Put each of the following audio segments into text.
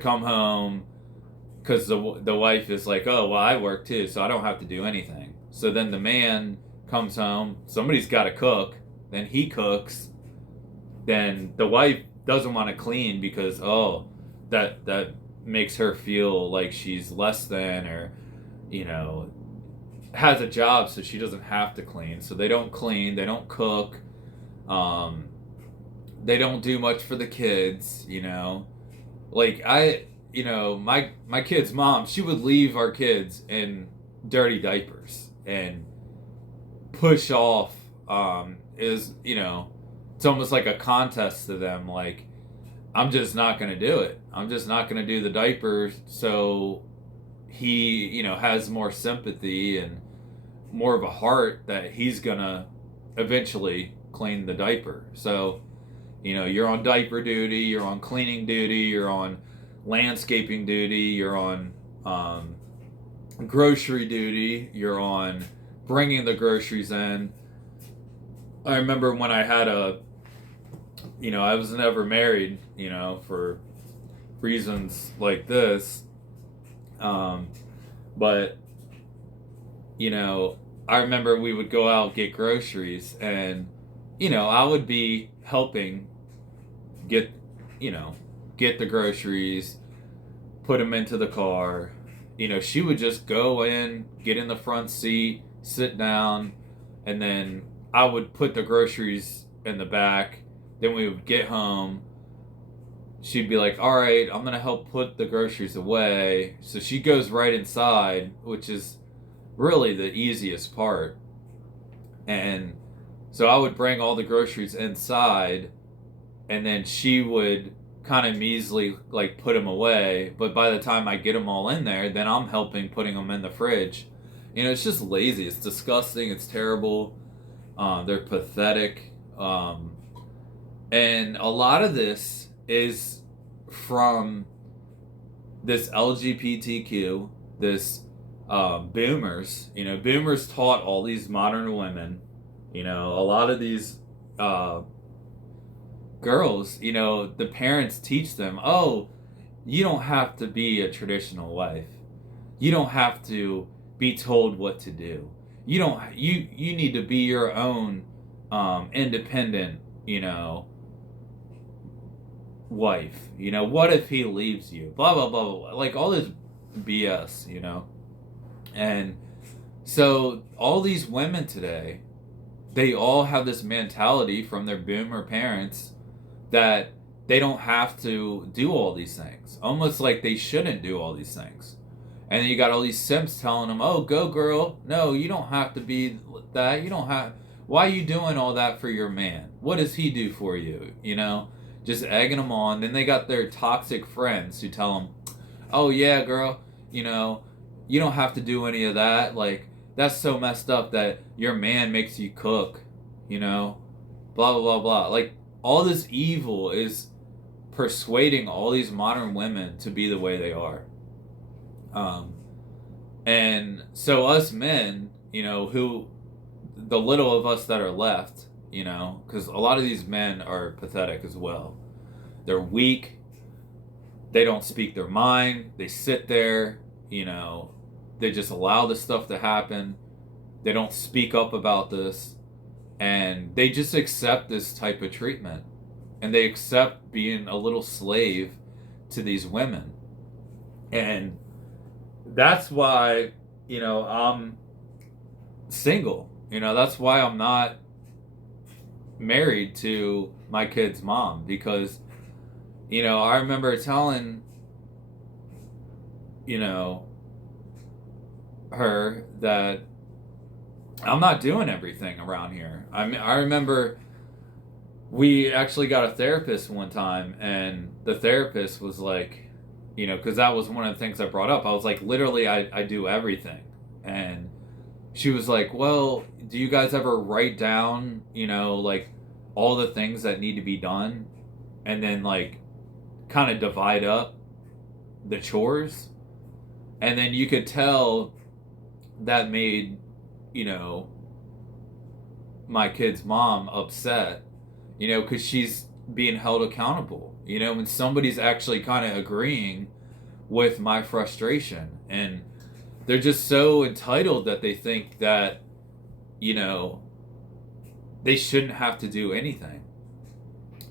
come home because the wife is like, oh, well, I work too, so I don't have to do anything. So then the man comes home, somebody's got to cook, then he cooks, then the wife doesn't want to clean because, oh, that makes her feel like she's less than, or, you know, has a job so she doesn't have to clean. So they don't clean, they don't cook, um, they don't do much for the kids, you know. Like my kid's mom, she would leave our kids in dirty diapers and push off. Is it's almost like a contest to them. Like, I'm just not gonna do it. I'm just not gonna do the diapers. So he, has more sympathy and more of a heart that he's gonna eventually clean the diaper. So, you're on diaper duty, you're on cleaning duty, you're on landscaping duty, you're on grocery duty, you're on bringing the groceries in. I remember when I had I was never married, for reasons like this. Um, but, you know, I remember we would go out get groceries, and, I would be helping get, you know, get the groceries, put them into the car. She would just go in, get in the front seat, sit down, and then I would put the groceries in the back. Then we would get home. She'd be like, all right, I'm going to help put the groceries away. So she goes right inside, which is really the easiest part. And so I would bring all the groceries inside, and then she would kind of measly like put them away. But by the time I get them all in there, then I'm helping putting them in the fridge. It's just lazy. It's disgusting. It's terrible. They're pathetic. And a lot of this is from this LGBTQ, this boomers. Boomers taught all these modern women. A lot of these girls, the parents teach them, oh, you don't have to be a traditional wife. You don't have to be told what to do. You need to be your own independent, wife. What if he leaves you? Blah blah blah blah. Like all this BS. And so all these women today, they all have this mentality from their boomer parents that they don't have to do all these things. Almost like they shouldn't do all these things. And then you got all these simps telling them, oh, go girl. No, you don't have to be that. You don't have. Why are you doing all that for your man? What does he do for you? Just egging them on. Then they got their toxic friends who tell them, oh, yeah, girl, you don't have to do any of that. Like, that's so messed up that your man makes you cook, blah, blah, blah, blah. Like, all this evil is persuading all these modern women to be the way they are. And so us men, who, the little of us that are left, because a lot of these men are pathetic as well. They're weak. They don't speak their mind. They sit there, they just allow this stuff to happen. They don't speak up about this. And they just accept this type of treatment. And they accept being a little slave to these women. And that's why, I'm single. That's why I'm not married to my kid's mom. Because, I remember telling, her that I'm not doing everything around here. I remember we actually got a therapist one time, and the therapist was like, because that was one of the things I brought up. I was like, literally, I do everything. And she was like, well, do you guys ever write down, like all the things that need to be done, and then like kind of divide up the chores? And then you could tell that made, my kid's mom upset, because she's being held accountable. You know, when somebody's actually kind of agreeing with my frustration, and they're just so entitled that they think that, you know, they shouldn't have to do anything.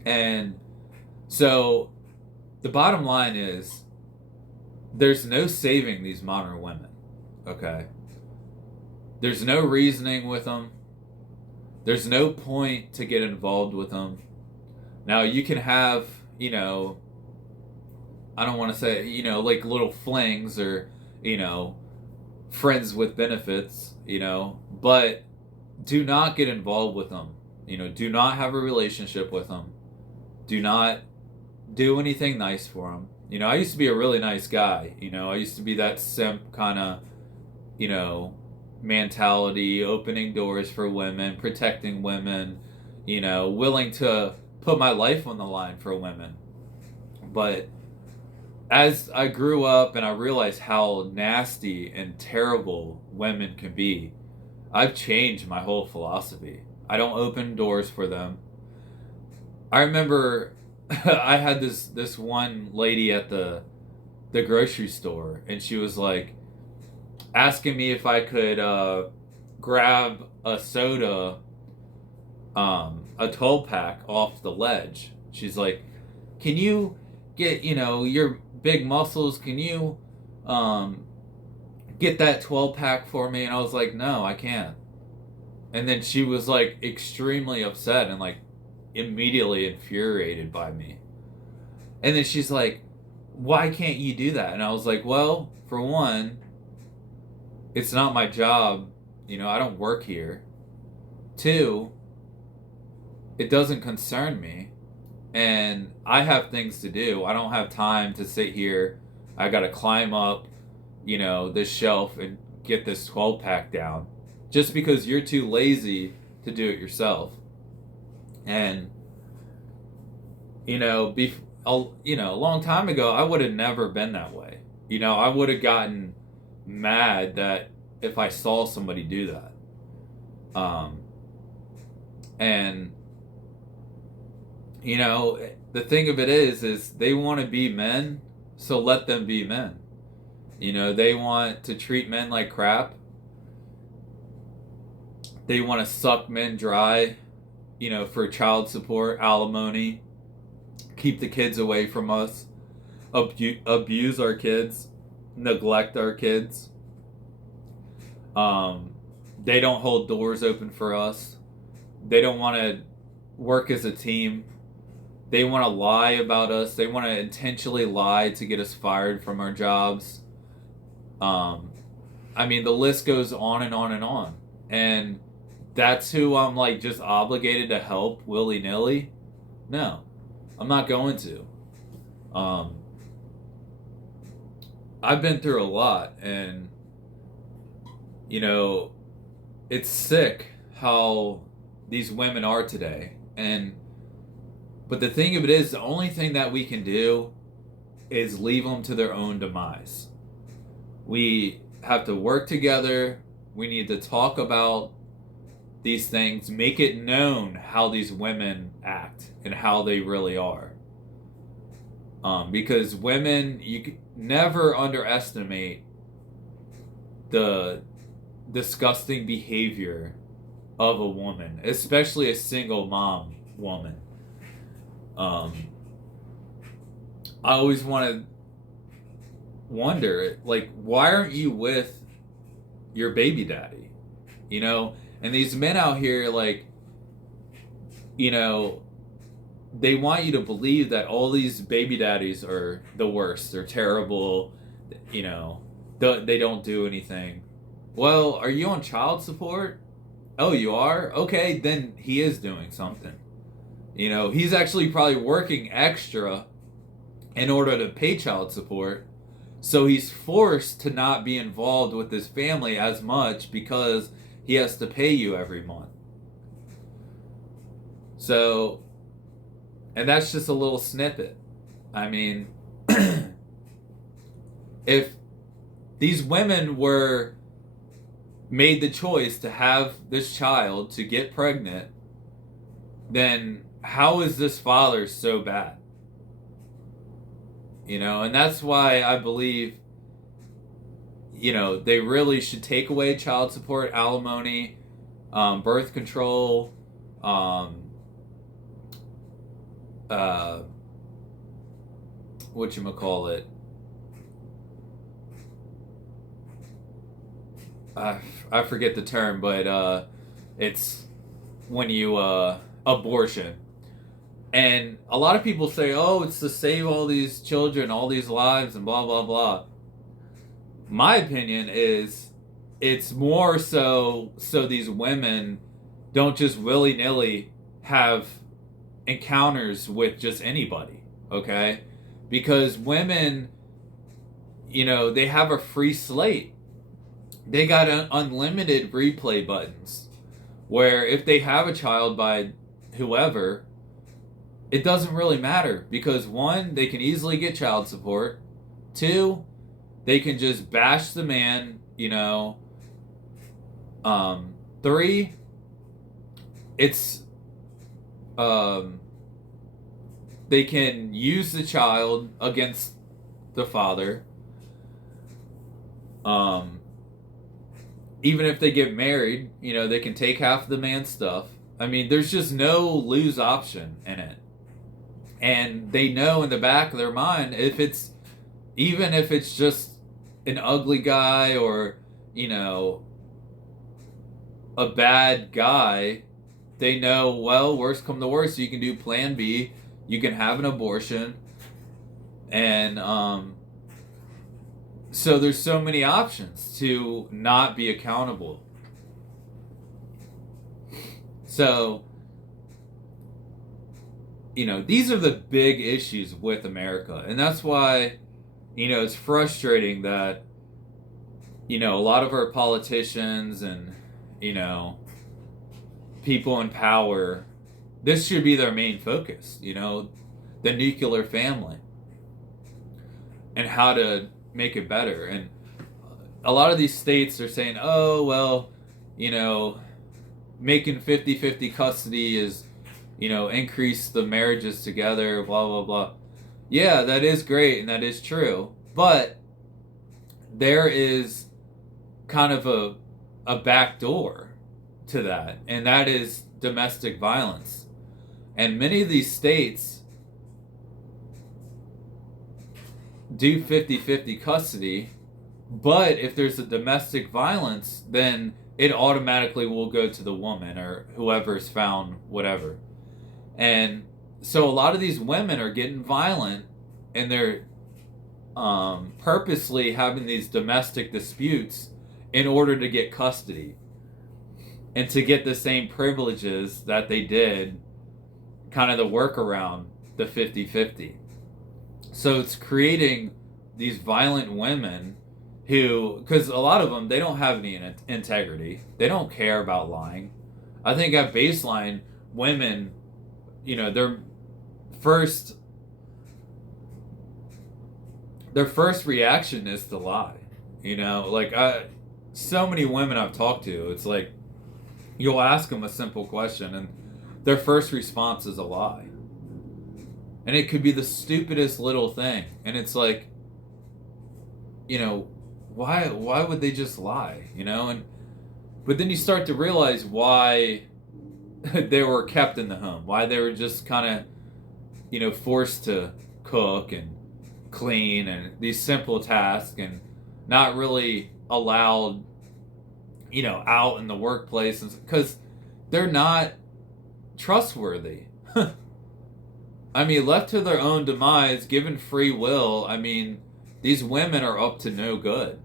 And so the bottom line is there's no saving these modern women. Okay? There's no reasoning with them. There's no point to get involved with them. Now, you can have, you know, I don't want to say, you know, like little flings or, you know, friends with benefits, you know, but do not get involved with them. You know, do not have a relationship with them. Do not do anything nice for them. You know, I used to be a really nice guy. You know, I used to be that simp kind of, you know, mentality, opening doors for women, protecting women, you know, willing to put my life on the line for women. But as I grew up and I realized how nasty and terrible women can be, I've changed my whole philosophy. I don't open doors for them. I remember I had this one lady at the grocery store, and she was like asking me if I could grab a soda, a 12 pack off the ledge. She's like, "Can you get, you know, your big muscles? Can you get that 12 pack for me?" And I was like, "No, I can't." And then she was like extremely upset and like immediately infuriated by me. And then she's like, "Why can't you do that?" And I was like, "Well, for one, it's not my job. You know, I don't work here. Two, it doesn't concern me. And I have things to do. I don't have time to sit here. I got to climb up, you know, this shelf and get this 12 pack down just because you're too lazy to do it yourself." And, you know, a long time ago, I would have never been that way. You know, I would have gotten mad that if I saw somebody do that. And you know, the thing of it is they want to be men, so let them be men. You know, they want to treat men like crap. They want to suck men dry, you know, for child support, alimony, keep the kids away from us, abuse our kids, neglect our kids. They don't hold doors open for us. They don't want to work as a team. They want to lie about us. They want to intentionally lie to get us fired from our jobs. I mean, the list goes on and on and on. And that's who I'm like just obligated to help willy nilly? No, I'm not going to. I've been through a lot, and you know, it's sick how these women are today. But the thing of it is, the only thing that we can do is leave them to their own demise. We have to work together. We need to talk about these things, make it known how these women act and how they really are. Because women, you can never underestimate the disgusting behavior of a woman, especially a single mom woman. I always want to wonder, like, why aren't you with your baby daddy? You know, and these men out here, like, you know, they want you to believe that all these baby daddies are the worst. They're terrible. You know, they don't do anything. Well, are you on child support? Oh, you are? Okay, then he is doing something. You know, he's actually probably working extra in order to pay child support. So he's forced to not be involved with his family as much because he has to pay you every month. So, and that's just a little snippet. I mean, if these women were made the choice to have this child, to get pregnant, then how is this father so bad? And that's why I believe, they really should take away child support, alimony, birth control, uh, whatchamacallit, I forget the term, but it's when you abortion. And a lot of people say, "Oh, it's to save all these children, all these lives, and blah blah blah." My opinion is, it's more so these women don't just willy nilly have encounters with just anybody. Okay, because women, they have a free slate. They got unlimited replay buttons, where if they have a child by whoever, it doesn't really matter, because one, they can easily get child support. Two, they can just bash the man. Three, it's they can use the child against the father. Even if they get married, they can take half of the man's stuff. I mean, there's just no lose option in it. And they know in the back of their mind, even if it's just an ugly guy, or, a bad guy, they know, well, worst come to worst, you can do plan B, you can have an abortion. And so there's so many options to not be accountable. So, these are the big issues with America. And that's why, it's frustrating that, a lot of our politicians and, people in power, this should be their main focus, the nuclear family and how to make it better. And a lot of these states are saying, oh, well, making 50-50 custody is, increase the marriages together, blah, blah, blah. Yeah, that is great and that is true. But there is kind of a back door to that, and that is domestic violence. And many of these states do 50-50 custody, but if there's a domestic violence, then it automatically will go to the woman or whoever's found, whatever. And so a lot of these women are getting violent, and they're purposely having these domestic disputes in order to get custody and to get the same privileges that they did, kind of the workaround the 50-50. So it's creating these violent women who, because a lot of them, they don't have any integrity. They don't care about lying. I think at baseline, women, their first reaction is to lie. So many women I've talked to, it's like, you'll ask them a simple question and their first response is a lie. And it could be the stupidest little thing. And it's like, why would they just lie? But then you start to realize why they were kept in the home, why they were just kind of, forced to cook and clean and these simple tasks, and not really allowed, out in the workplace, because they're not trustworthy. I mean, left to their own demise, given free will, I mean, these women are up to no good.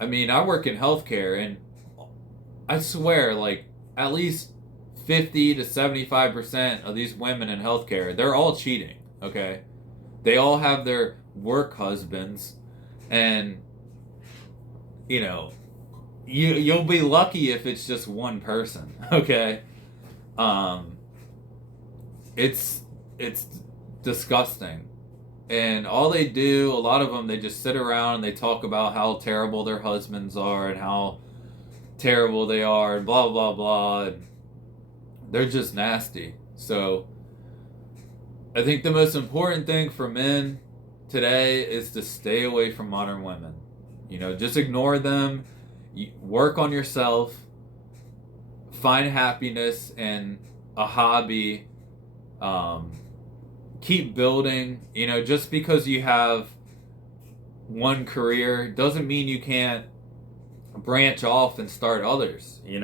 I mean, I work in healthcare, and I swear, at least 50 to 75% of these women in healthcare, they're all cheating, okay? They all have their work husbands, and, you'll be lucky if it's just one person, okay? It's disgusting. And all they do, a lot of them, they just sit around and they talk about how terrible their husbands are and how terrible they are and blah, blah, blah. And they're just nasty. So I think the most important thing for men today is to stay away from modern women. Just ignore them. Work on yourself. Find happiness in a hobby. Keep building. Just because you have one career doesn't mean you can't branch off and start others. You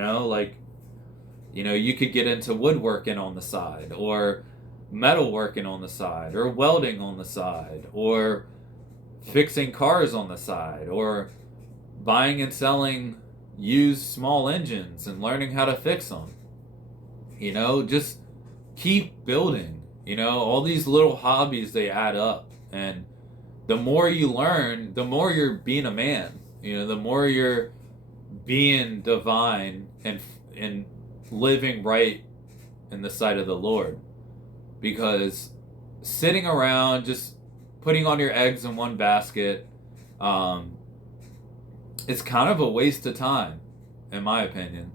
could get into woodworking on the side, or metalworking on the side, or welding on the side, or fixing cars on the side, or buying and selling used small engines and learning how to fix them. Just keep building. All these little hobbies, they add up. And the more you learn, the more you're being a man. The more you're being divine and living right in the sight of the Lord. Because sitting around just putting all your eggs in one basket, it's kind of a waste of time, in my opinion.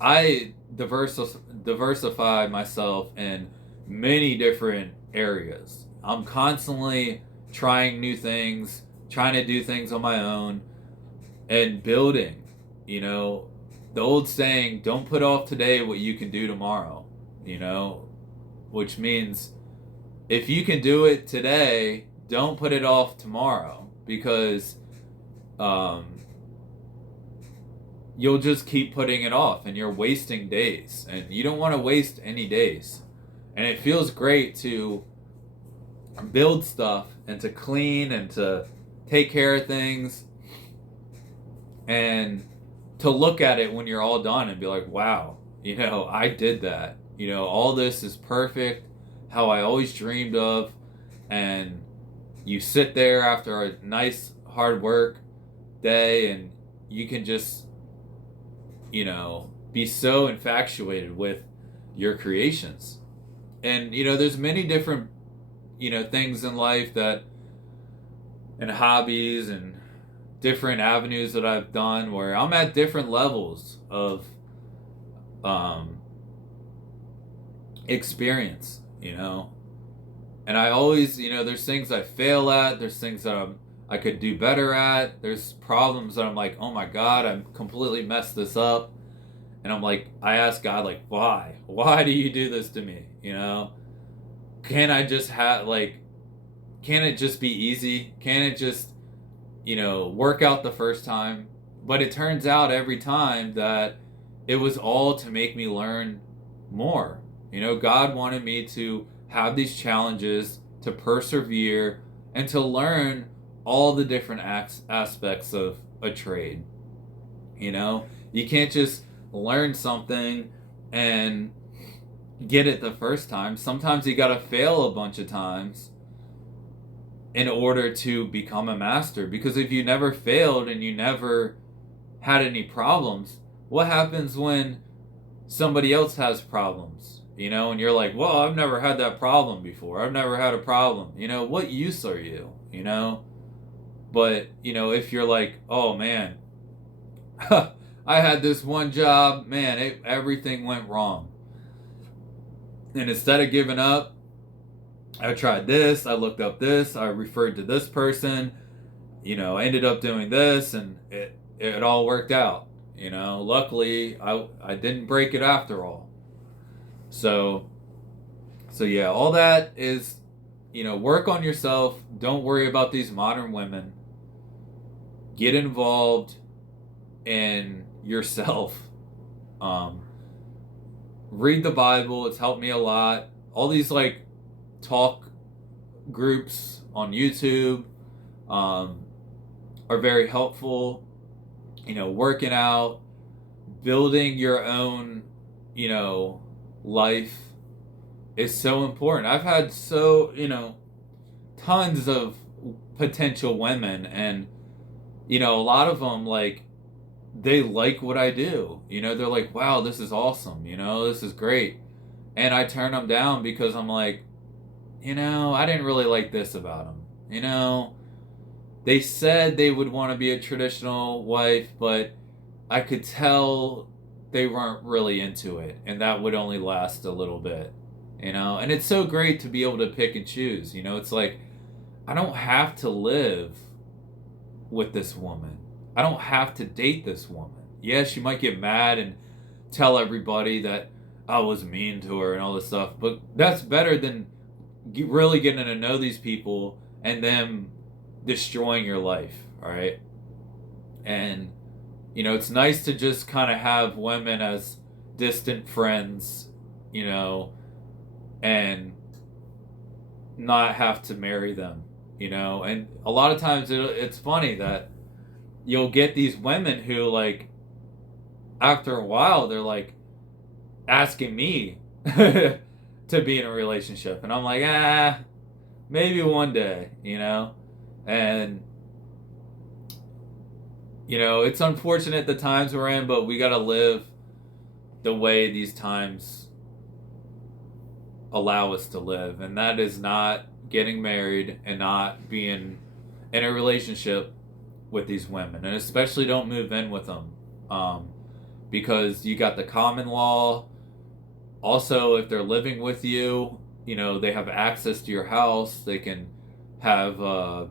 I diversify myself in many different areas. I'm constantly trying new things, trying to do things on my own, and building. The old saying, don't put off today what you can do tomorrow, which means if you can do it today, don't put it off tomorrow, because you'll just keep putting it off and you're wasting days, and you don't want to waste any days. And it feels great to build stuff and to clean and to take care of things and to look at it when you're all done and be like, wow, I did that. All this is perfect, how I always dreamed of. And you sit there after a nice hard work day and you can just, be so infatuated with your creations. And, there's many different, things in life and hobbies and different avenues that I've done where I'm at different levels of experience, and I always, there's things I fail at, there's things that I could do better at, there's problems that I'm like, oh my God, I'm completely messed this up, and I'm like, I ask God, like, why do you do this to me? Can I just can it just be easy? Can it just work out the first time? But it turns out every time that it was all to make me learn more. God wanted me to have these challenges, to persevere, and to learn all the different aspects of a trade. You can't just learn something and get it the first time. Sometimes you gotta fail a bunch of times in order to become a master. Because if you never failed and you never had any problems, what happens when somebody else has problems? And you're like, well, I've never had that problem before. I've never had a problem. What use are you? But, if you're like, oh man, I had this one job, man, everything went wrong. And instead of giving up, I tried this, I looked up this, I referred to this person, I ended up doing this, and it all worked out. Luckily, I didn't break it after all. So yeah, all that is, work on yourself. Don't worry about these modern women. Get involved in yourself. Read the Bible. It's helped me a lot. All these talk groups on YouTube are very helpful. Working out, building your own, life is so important. I've had tons of potential women, and a lot of them they like what I do. They're like, wow, this is awesome. This is great. And I turn them down because I'm like, I didn't really like this about them. They said they would want to be a traditional wife, but I could tell they weren't really into it, and that would only last a little bit. you know? And it's so great to be able to pick and choose, you know? It's like, I don't have to live with this woman. I don't have to date this woman. Yeah, she might get mad and tell everybody that I was mean to her and all this stuff, but that's better than really getting to know these people and them destroying your life, all right? And you know, it's nice to just kind of have women as distant friends, you know, and not have to marry them, you know. And a lot of times it's funny that you'll get these women who, like, after a while, they're like asking me to be in a relationship. And I'm like, maybe one day, you know? And, you know, it's unfortunate the times we're in, but we got to live the way these times allow us to live. And that is not getting married and not being in a relationship with these women. And especially don't move in with them. Because you got the common law. Also, if they're living with you, you know, they have access to your house. They can have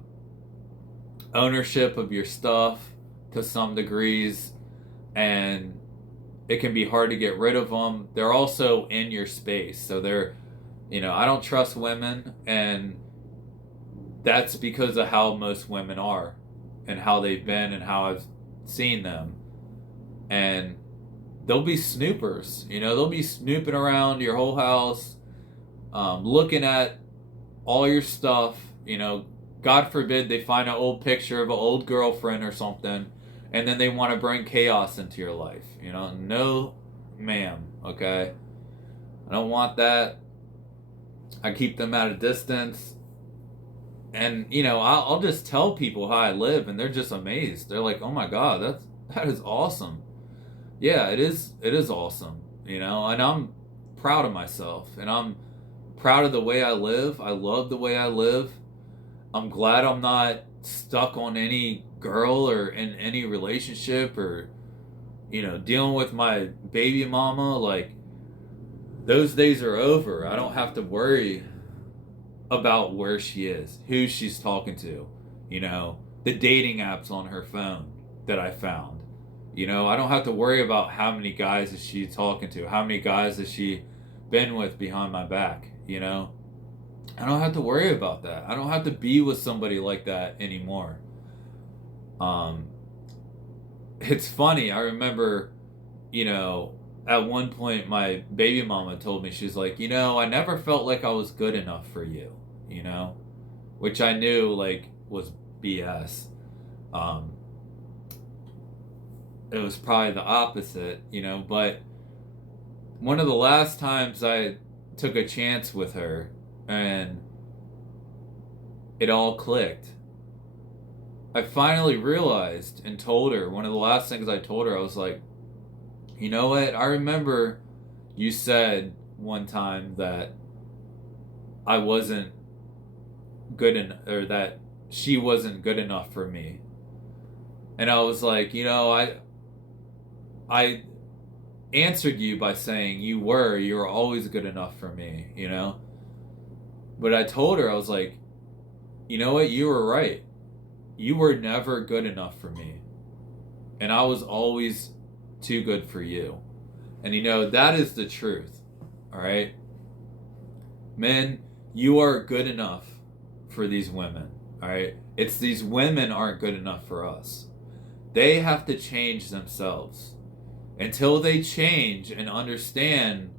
ownership of your stuff to some degrees, and it can be hard to get rid of them. They're also in your space, so they're, you know, I don't trust women, and that's because of how most women are and how they've been and how I've seen them. And they'll be snoopers, you know, they'll be snooping around your whole house, looking at all your stuff, you know. God forbid they find an old picture of an old girlfriend or something, and then they want to bring chaos into your life, you know. No, ma'am, okay? I don't want that. I keep them at a distance. And, you know, I'll just tell people how I live, and they're just amazed. They're like, oh my God, that is awesome. Yeah, it is awesome, you know, and I'm proud of myself, and I'm proud of the way I live. I love the way I live. I'm glad I'm not stuck on any girl or in any relationship or, you know, dealing with my baby mama. Like, those days are over. I don't have to worry about where she is, who she's talking to, you know, the dating apps on her phone that I found. You know, I don't have to worry about how many guys is she talking to, how many guys has she been with behind my back, you know? I don't have to worry about that. I don't have to be with somebody like that anymore. Um, it's funny. I remember, you know, at one point my baby mama told me, she's like, you know, I never felt like I was good enough for you, you know, which I knew like was BS. Um, it was probably the opposite, you know, but one of the last times I took a chance with her and it all clicked. I finally realized and told her, one of the last things I told her, I was like, you know what? I remember you said one time that I wasn't good enough, or that she wasn't good enough for me. And I was like, you know, I answered you by saying you were always good enough for me, you know? But I told her, I was like, you know what? You were right. You were never good enough for me. And I was always too good for you. And you know, that is the truth. All right? Men, you are good enough for these women. All right? It's these women aren't good enough for us. They have to change themselves. Until they change and understand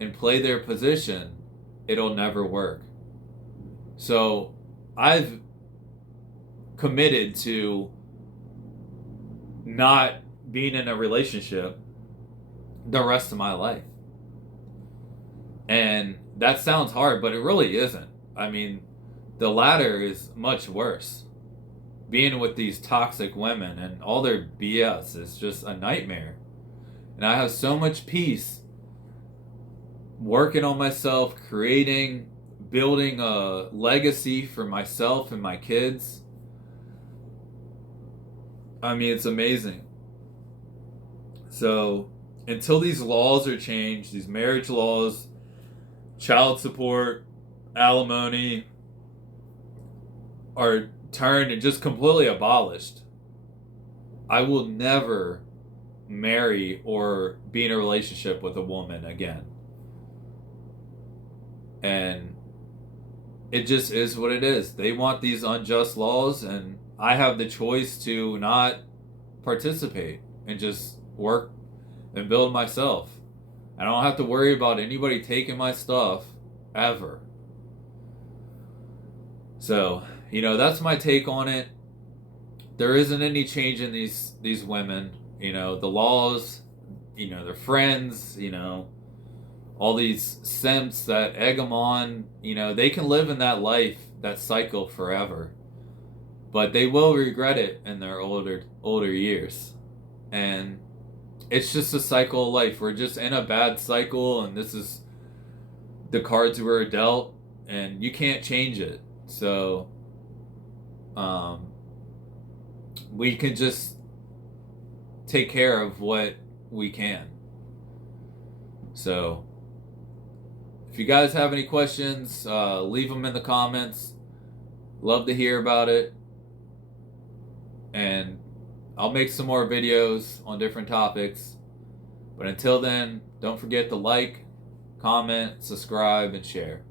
and play their position, it'll never work. So I've committed to not being in a relationship the rest of my life. And that sounds hard, but it really isn't. I mean, the latter is much worse. Being with these toxic women and all their BS is just a nightmare. And I have so much peace working on myself, creating, building a legacy for myself and my kids. I mean, it's amazing. So, until these laws are changed, these marriage laws, child support, alimony are turned and just completely abolished, I will never marry or be in a relationship with a woman again. And it just is what it is. They want these unjust laws, and I have the choice to not participate and just work and build myself. I don't have to worry about anybody taking my stuff ever. So, that's my take on it. There isn't any change in these women. The laws, their friends, all these simps that egg them on, they can live in that life, that cycle forever. But they will regret it in their older years. And it's just a cycle of life. We're just in a bad cycle, and this is the cards we're dealt, and you can't change it. So we can just take care of what we can. So if you guys have any questions, leave them in the comments. Love to hear about it. And I'll make some more videos on different topics. But until then, don't forget to like, comment, subscribe, and share.